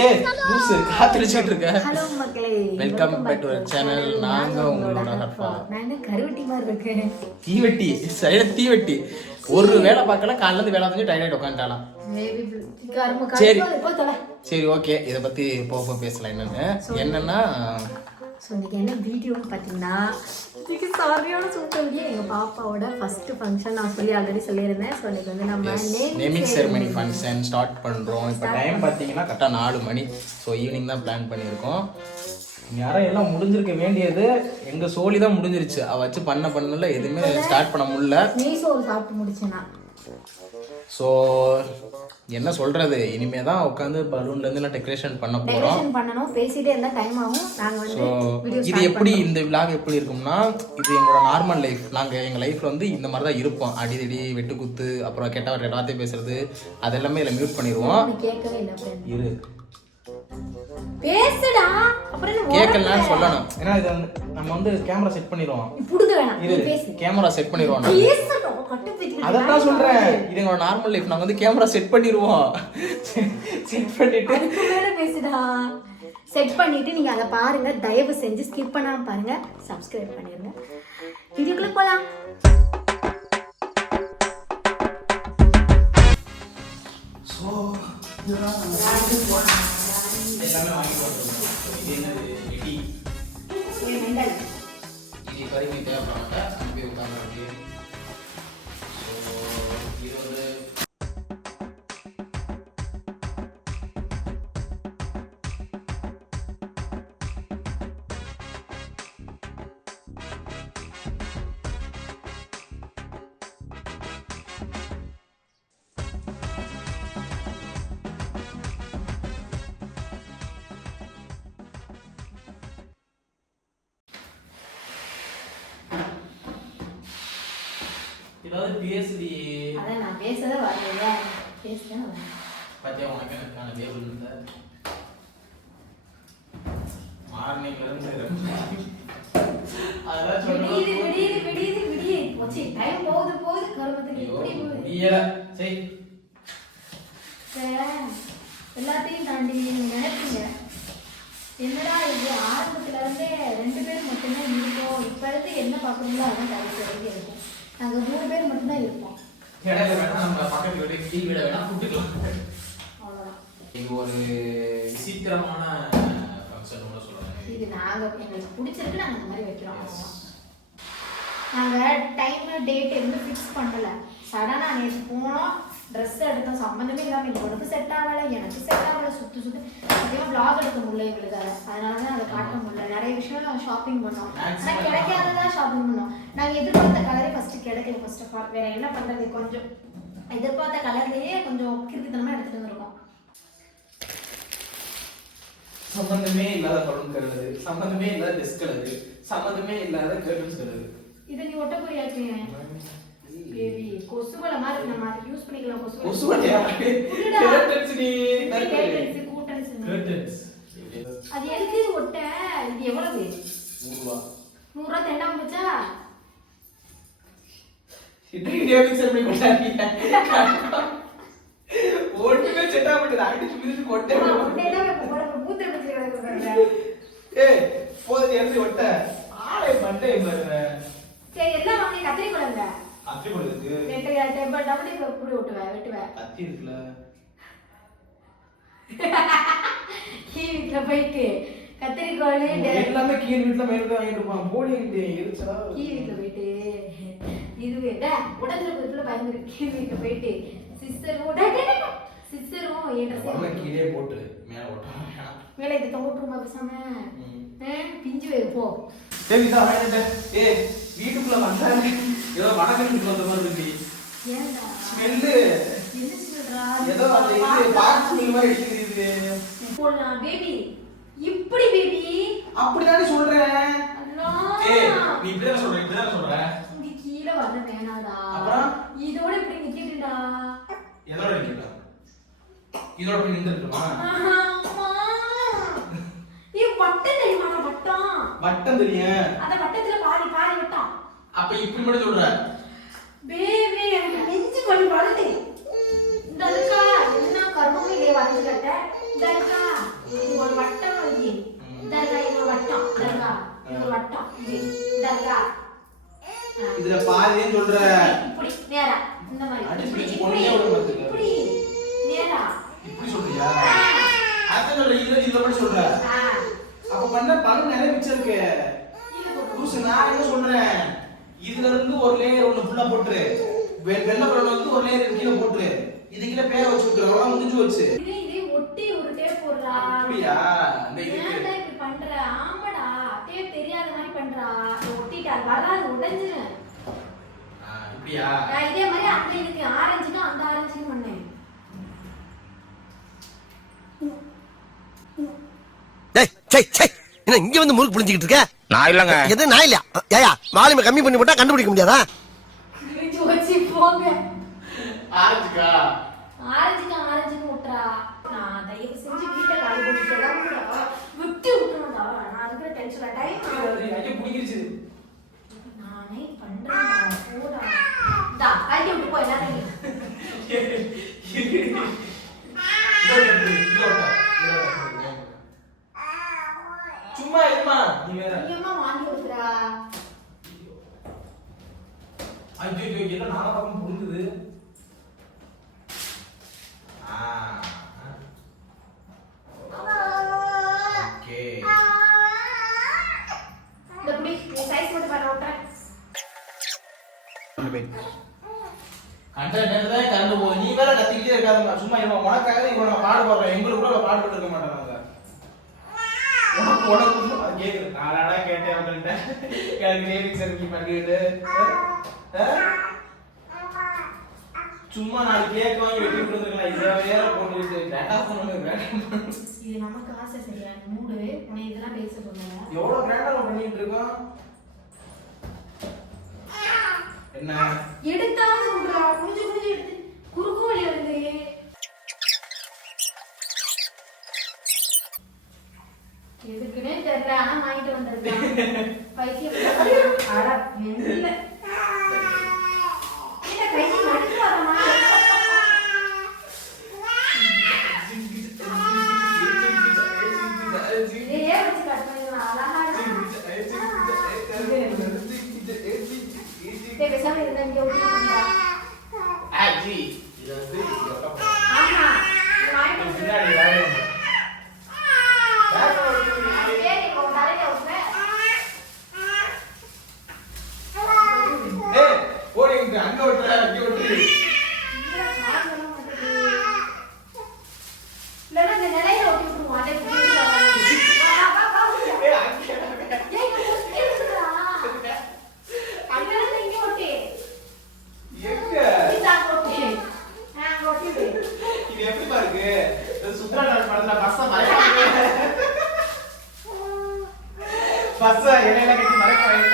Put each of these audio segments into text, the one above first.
ஏய் லூசு காத்தடிச்சிட்டு இருக்க. ஹலோ மக்களே Welcome back to our channel. நாங்க உங்களோட ஹர்ஃபா. நான் கருவட்டி மாதிரி இருக்கேன்? தீவெட்டி சைடு தீவெட்டி. ஒரு வேலை பார்க்கல காலைல இருந்து வேலை செஞ்சு டைரைட் கரும்பு சரி. சரி ஓகே இதை பத்தி போக போக பேசலாம். என்னன்னு? என்னன்னா ஸோ இன்னைக்கு என்ன வீடியோன்னு பார்த்தீங்கன்னா இன்னைக்கு சரியான சூப்பர் எங்கள் பாப்பாவோட ஃபர்ஸ்ட் ஃபங்க்ஷன் நான் சொல்லி ஆல்ரெடி சொல்லியிருந்தேன். ஸோ இன்னைக்கு வந்து நம்ம நேமிங் செரமனி ஃபங்க்ஷன் ஸ்டார்ட் பண்றோம். இப்போ டைம் பார்த்தீங்கன்னா கரெக்டாக நாலு மணி. ஸோ ஈவினிங் தான் பிளான் பண்ணியிருக்கோம். யாரும் எல்லாம் முடிஞ்சிருக்க வேண்டியது எங்க சோலி தான் முடிஞ்சிருச்சு. அவ வச்சு பண்ண பண்ணல எதுவுமே ஸ்டார்ட் பண்ண முடியல. நெய் சோறு சாப்பிட்டு முடிச்சேன்? ஸோ என்ன சொல்றது? இனிமே தான் உட்காந்து பலூன்ல இருந்து எல்லாம் டெக்கரேஷன் பண்ண போறோம். டெக்கரேஷன் பண்ணணும். பேசிட்டே இருந்தால் டைம் ஆகும். நாங்கள் ஸோ இது எப்படி இந்த விலாக் எப்படி இருக்கும்னா இது எங்களோட நார்மல் லைஃப் நாங்கள் எங்கள் லைஃப்ல வந்து இந்த மாதிரி தான் இருப்போம். அடிதடி வெட்டுக்குத்து அப்புறம் கெட்ட வார்த்தை வார்த்தை பேசுறது அதெல்லாமே இதில் மியூட் பண்ணிடுவோம். கேட்கவே இல்லை. இரு. பேசுடா. கேட்கலன்னு சொல்லணும். ஏன்னா இது வந்து நம்ம வந்து கேமரா செட் பண்ணிடுவோம். புடுங்க வேணாம் பேசு. கேமரா செட் பண்ணிடுவோம் நாங்க. அதான் சொல்றேன். இது எங்களோட நார்மல் லைஃப் நாங்கள் வந்து கேமரா செட் பண்ணிடுவோம். செட் பண்ணிட்டு. பேசுடா. செட் பண்ணிட்டு நீங்க அதை பாருங்க தயவு செஞ்சு ஸ்கிப் பண்ணாம பாருங்க. சப்ஸ்கிரைப் பண்ணிருங்க. வீடியோக்குள்ள போலாம். ஸோ எல்லாமே வாங்கி போட்டுருக்கோம் இது என்னது? இடி இடி கறிக்கு தேவைப்படாமட்ட அங்கே உட்காந்து ஸோ இது ஒரு ஏதாவது பேசுடி. அதான் நான் பேசவே வரலையா? பேசுறேன் பத்தியா உனக்கு எனக்கான டேபிள் இருந்த மார்னிங்ல இருந்து அதெல்லாம் விடியுது சொல்லுவோம் விடியுது விடியுது விடியுது போச்சு டைம் போகுது போகுது கருமத்துக்கு ஐயோ இப்படி போகுது. முடியல. சரி எல்லாத்தையும் தாண்டி நீங்க நினைப்பீங்க. என்னடா இது ஆரம்பத்துல இருந்தே ரெண்டு பேர் மட்டும்தான் இருக்கோம். இப்ப இருந்து என்ன பார்க்கணுங்களோ அதான் கடைசி வரைக்கும் இருக்கும். நாங்க மூணு பேர் மட்டும்தான் இருப்போம். இடையில வேணா நம்ம பக்கத்து வீடு கீழ் வீட வேணா கூட்டுக்கலாம். அவ்வளவுதான். இது ஒரு விசித்திரமான ஃபங்க்ஷன் கூட சொல்லலாம். இது நாங்க எங்களுக்கு பிடிச்சிருக்கு நாங்க இந்த மாதிரி வைக்கிறோம். அவ்வளவுதான். நாங்க டைம் டேட் எதுவும் ஃபிக்ஸ் பண்ணல. சடனா நேற்று போனோம். ட்ரெஸ் எடுத்தோம். சம்மந்தமே இல்லாம இந்த உனக்கு செட் ஆகல எனக்கு செட் ஆகல சுத்து சுத்து. சத்தியமா vlog எடுக்க முடியல எங்களுக்கு அதை அதனால தான் அதை காட்ட முடியல. நிறைய விஷயம் நாங்கள் ஷாப்பிங் பண்ணோம். ஆனா கிடைக்காததான் ஷாப்பிங் பண்ணோம். நாங்க எதிர்பார்த்த கலரே ஃபர்ஸ்ட் கிடைக்கல ஃபர்ஸ்ட் ஆஃப் ஆல் வேற என்ன பண்றது? கொஞ்சம் எதிர்பார்த்த கலர்லயே கொஞ்சம் கிறுக்குத்தனமா எடுத்துட்டு வந்திருக்கோம். சம்பந்தமே இல்லாத பலூன் கருது சம்பந்தமே இல்லாத டெஸ்க் கலரு சம்பந்தமே இல்லாத கர்டன்ஸ் கலரு. இதை நீ ஒட்ட போறியாச்சு பேபி கொசுவலை மாதிரி நம்ம அதை யூஸ் பண்ணிக்கலாம் கொசுவலை. கொசு வலையா கர்டன்ஸ் curtains. கர்டன்ஸ் அது எதுக்கு ஒட்ட? இது எவ்வளவு? மூணு நூறு ரூபா தெண்டாம போச்சா இது டேவிட் செர்மனி கொண்டாடியா. ஒண்ணுமே செட் ஆக மாட்டேது அடிச்சு மிதிச்சு கொட்டே. ஏய் போது எழுதி ஒட்ட. ஆளை மண்டே பாருங்க. சரி எல்லாம் வாங்கி கத்திரி குழந்தை அத்தி போடுறதுக்கு ரெண்டு டேபிள் டபுள் எப்படி ஒட்டுவேன் வெட்டுவேன். கத்தி இருக்குல்ல. கீ வீட்டுல போயிட்டு கத்திரிக்கோள் எல்லாமே கீழ் வீட்டுல மேல வாங்கிட்டு இருப்பான் போடி எரிச்சலா கீ வீட்டுல போயிட்டு இதுவே டே உடஞ்சிர போயிட்டுல பயந்துரு. கீ வீட்டுல போயிட்டு சிஸ்டரும் சிஸ்டரும் என் ஒண்ணு ட்ரெஸ் கீழே போட்டு மேல வேணாம். மேல இது தொங்குட்டுருமா பேசாம? பிஞ்சு வைப்போ சரி இதா வாங்கிட்டேன் ஏய் வீட்டுக்குள்ள வந்தாரு ஏதோ வடக்கு வந்த மாதிரி இருக்கு. ஸ்மெல்லு. ஏதோ அந்த இது பாக்ஸ் ஸ்மெல் மாதிரி அடிக்குது இது. போடலாம் பேபி இப்படி பேபி சொல்றேன். அல்லா ஏய் நீ இப்படிதானே சொல்ற இப்படிதானே சொல்ற? இங்க கீழே வர வேணாடா அப்புறம்? இதோட இப்படி நிக்கிட்டுடா. எதோட நிக்கல இதோட ஆஹா, அம்மா. ஏய், வட்டம் தெரியுமாடா, வட்டம்? வட்டம் தெரியும். அந்த அப்ப இப்படி மட்டும் சொல்ற. பேபி எனக்கு நெஞ்சு வருது. இந்த அழுக்கா என்ன கர்மமே இல்லையா வந்து கட்ட? இருக்கா இது ஒரு வட்டம் இந்த இருக்கா இது ஒரு வட்டம். இருக்கா இது ஒரு வட்டம் இது. ஆ. இதுல பாதின்னு சொல்ற? இப்படி நேரா. இந்த மாதிரி அடி இப்படி பிடிச்சு இப்படி கொன்னே விட மாட்டுக்கு. இப்படி நேரா இப்படி சொல்றியா ஆ. அதான் சொல்ற இதுல இதுல மட்டும் சொல்ற ஆ. அப்ப பண்ண பணம் நிறைய மிச்சம் இருக்கு இது போட்டு. லூசு நான் என்ன சொல்றேன் இதுல இருந்து ஒரு லேயர் ஒண்ணு ஃபுல்லா போட்டுரு வெ- வெள்ளை பழம் வந்து ஒரு லேயர் கீழே போட்டுரு இது கீழே பேரை வச்சு விட்டுரு அவ்வளவு முடிஞ்சு வச்சு இது இது ஒட்டி ஒரு டேப் போடுறா அப்படியா இந்த இதுக்கு ஏன்டா இப்படி பண்ற ஆமாடா டேப் தெரியாத மாதிரி பண்றா இதை ஒட்டிட்டா அது உடைஞ்சிரும் இப்படியா? நான் இதே மாதிரி அந்த இதுக்கு ஆரஞ்சுனா அந்த ஆரஞ்சுக்கு பண்ணேன் டேய் சை சை என்ன இங்க வந்து முறுக்கு புடிஞ்சிக்கிட்டு இருக்க? நான் இல்லங்க. எது நான் இல்லையா? ஏயா வால்யூமை கம்மி பண்ணி போட்டா கண்டுபிடிக்க முடியாதா? போங்க. ஆரஞ்சுக்கு? ஆரஞ்சுக்கு விட்டுறா நான் தயவு செஞ்சு வீட்டை காலி பண்ணிட்டு விட்டு விட்டுருந்தா நான் இருக்கிற டென்ஷன்ல டைம் ஐயோ புடிக்கிருச்சு நானே பண்றேன் போடா தா கழட்டி விட்டு போய் எல்லாரும் சும்மா இருமா நீ வேற நீயமா வாங்கி விட்டுறா ஐயோ ஐயோ என்ன நாலா பக்கம் புடுங்குது ஆ ஓகே இந்த புடி நீ சைஸ் மட்டும் பண்ண விட்டுறேன் அந்த நேரத்துல கரண்ட் நீ வேற கத்திக்கிட்டே இருக்காதம்மா சும்மா இவன் உனக்காக இவன் நான் பாடு பாடுறேன். எங்களுக்கு கூட பாடுபட்டு இருக்க மாட்டாங்க உனக்கு உனக்கு கேக்குது. நானா கேட்டேன் அவங்கள்ட்ட? எனக்கு லிரிக்ஸ் இருக்கு பண்ணிட்டு சும்மா நாலு கேக் வாங்கி வெட்டி விட்டுருந்துருக்கலாம் இதை வேற போட்டு கிராண்டா வேண்டாம் இது நமக்கு ஆசை சரியா? மூடு. உன்னை இதெல்லாம் பேச சொல்லுங்க எவ்வளவு கிராண்டா பண்ணிட்டு இருக்கோம்? என்ன? எடுத்தாவது விடுறா குனிஞ்சு குனிஞ்சு எடுத்து குறுக்கு வழி வருது எதுக்குன்னே தெரியல ஆனா வாங்கிட்டு வந்திருக்கான் பைத்தியம் அட என்ன இல்ல கை நடுக்கு வரமா இதையே வச்சு கட் பண்ணிக்கலாம் அழகா இருக்கு டேய், பேசாம இருந்தா இங்க விட்டுருந்தா ஆஜி இது வந்து இப்படி வைக்க ஆமா இது வாங்கிட்டு போறேன். வந்து பின்னாடி வேற ஒண்ணு. வேற ஒண்ணு. அது பேர் எங்க உன் தலையில விட்டுறேன் ஏய், போடி இங்க, அங்க விட்டுற, இங்க விட்டுரு. இல்ல, கால் வர மாட்டேங்குது. இல்லைன்னா இந்த நிலையில ஒட்டி விட்டுருவோம். அதை இப்படி வராது. வா, வா, வா, வா. ஏய், அங்க விட்டுற. ஏய், இங்க ஒட்டி இருக்குடா. அங்க இருந்து இங்க ஒட்டி. எங்க? இந்த அங்க ஒட்டி. ஆ, அங்க ஒட்டி விடு. இது எப்படிப்பா இருக்கு? இது சுந்தரராஜ் படத்துல பஸ்ஸ மறைக்கிறாங்க. பஸ்ஸ இலையில கட்டி மறைக்கிறாங்க.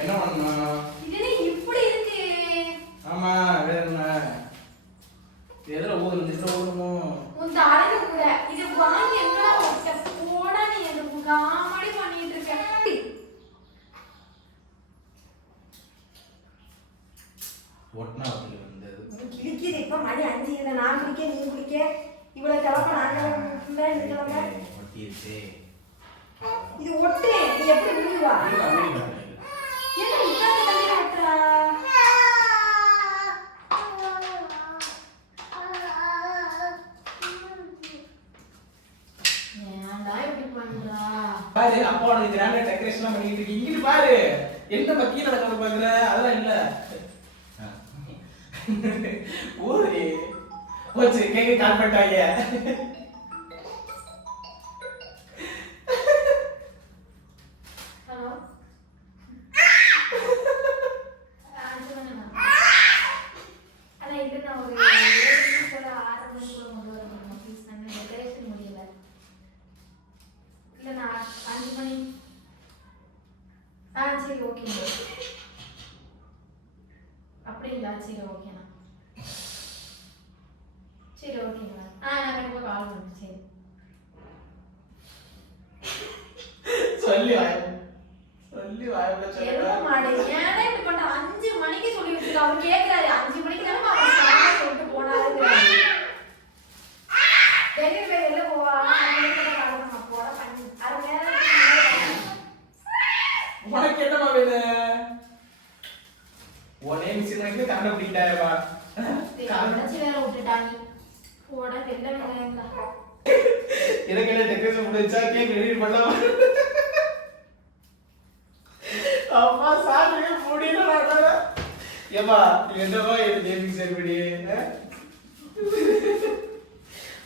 என்ன பண்ணணும்? இப்படி இருக்கு ஆமா, வேற என்ன? எதுல? இதுல ஊதணுமோ? உன் தலையில கூட இது வாங்கி எங்கடா வச்ச போடா நீ எனக்கு காமெடி பண்ணிட்டு இருக்க ஒட்டுனா ஒட்டுல வந்தது. கிழிக்குது இப்ப மணி அஞ்சு இல்லை நான் குடிக்க இவ்வளவு கிளம்ப நாங்க கிளம்ப. இது ஒட்டு நீ எப்படி விழுவா. என்ன இவ்வளவு தண்ணி ஒட்டுறா? பாரு அப்பா உனக்கு கிராண்டா டெக்கரேஷன் பண்ணிட்டு இருக்கு. இங்கிட்டு பாரு. என்ன பக்கி நடக்கிறது பாக்குற? அதெல்லாம் இல்ல. போச்சு கேக்க கால் பண்ணிட்டாங்க ஹலோ ஆனா இது நான் ஒரு ஏழு மணிக்குள்ள ஆறு மணிக்குள்ள கொண்டு வரணும் ப்ளீஸ் நான் டெக்கரேஷன் முடியல இல்ல நான் அஞ்சு மணி ஆ சரி ஓகேங்க அப்படிங்களா சரி ஓகேண்ணா சரி ஓகேங்களா ஆ பண்ணுறேன் சரி சொல்லி சொல்லி வாயில எருமை மாடு ஏன்னா இப்படி பண்ண? அஞ்சு மணிக்கு சொல்லி வச்சிருக்க. அவர் கேக்குறாரு. அஞ்சு மணிக்கு தானே அவர் சாப்பிட சொல்லிட்டு போனாரு வெளியே போய் வெளில போவா. நம்ம போட பண்ணி. அரை நேரம் உனக்கு என்னமா வேணும் உனே மிஷின் வாங்கி கண்ணை பிடிக்கிட்டாயப்பா உடச்சு வேற விட்டுட்டாங்க. போட வெளில வேலைங்களா எனக்கு என்ன டெக்கரேஷன் முடிச்சா கேக் ரெடி பண்ணலாம் அம்மா சாமி முடியல ஏமா என்னவா இது நேமிங் செரிமனி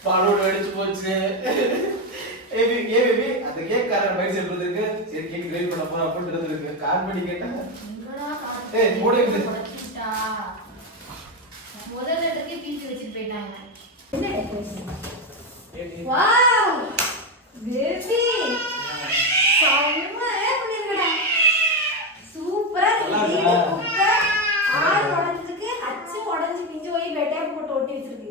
பாலோட அடிச்சு போச்சு. ஏபி ஏ பேபி அந்த கேக் காரர் பைசா இருக்கு. சரி கேக் ரெடி பண்ண போறோம் அப்படின்றது இருக்கு. கால் பண்ணி காசு? ஏய், மூடு. உடைச்சிட்டா. முதல்ல இருக்கே பீச்சு வச்சுட்டு போயிட்டாங்க. என்ன? வாவ் பேபி செம்மையா பண்ணிருக்கடா சூப்பரா நல்லா இருக்கு இருக்கா? குப்பை, ஆள் உடைஞ்சிருக்கு அச்சு உடைஞ்சு பிஞ்சு போய் வெட்டையா போட்டு ஒட்டி வச்சிருக்கு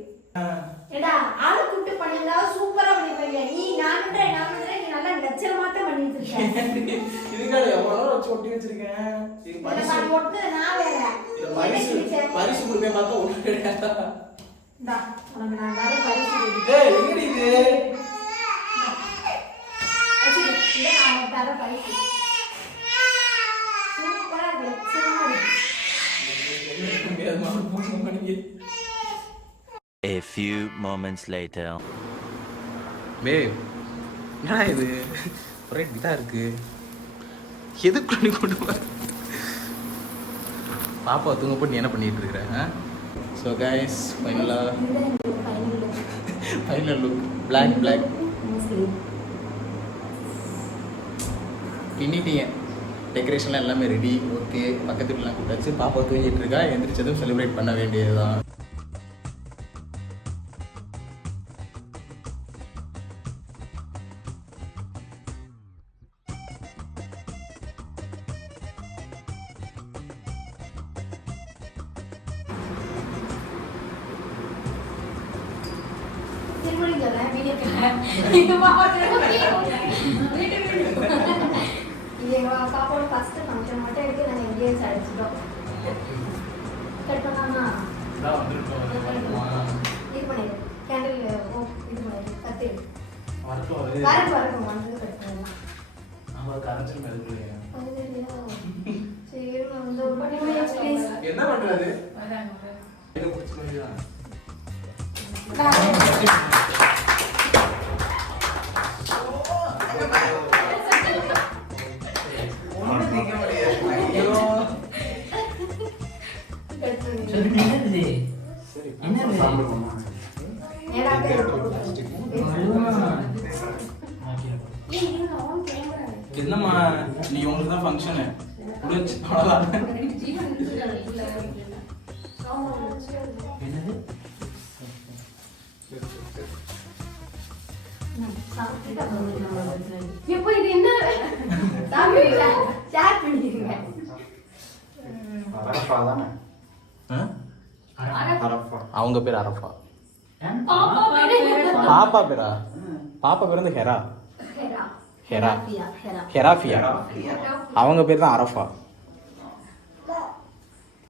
ஏடா ஆளு கூப்பிட்டு பண்ணிருந்தா சூப்பரா பண்ணிருப்பீங்க நீ நான் பண்றேன் நான் பண்றேன் நீ நல்லா லட்சணமா தான் பண்ணி வச்சிருக்க இதுக்காக எவ்வளவு நேரம் வச்சு ஒட்டி வச்சிருக்கேன்? இது பரிசு. இது என்ன கொடுப்பேன் பார்த்தா ஒண்ணு கிடையாதா. எங்கடி இது. A few moments later. என்னடா இது? ஒரே இதாக இருக்கு. எதுக்கு நீ கொண்டு வர? பாப்பா தூங்க போட்டு நீ என்ன பண்ணிட்டு இருக்கிற ஸோ கைஸ் ஃபைனலாக ஃபைனல் லுக் பிளாக் பிளாக் பின்னிட்டீங்க டெக்கரேஷன்லாம் எல்லாமே ரெடி ஓகே பக்கத்து வீட்டுலாம் கூட்டாச்சு பாப்பா தூங்கிட்டு இருக்கா. எந்திரிச்சதும் செலிப்ரேட் பண்ண வேண்டியதுதான். எடுத்து நாங்க engage அடிச்சிட்டோம். Cut பண்ணலாமா? இது பண்ணிடு. இது வந்தது எப்போ இது என்ன தமிழ்ல ஷேர் பண்ணிருங்க அவங்க பேர் அரஃபா. பாப்பா பேரு பாப்பா பேரா? பாப்பா பேர் வந்து ஹெரா. ஹெரா. ஹெரா. ஹெரா. ஹெரா ஹெராஃபியா. அவங்க பேர் தான் அரஃபா.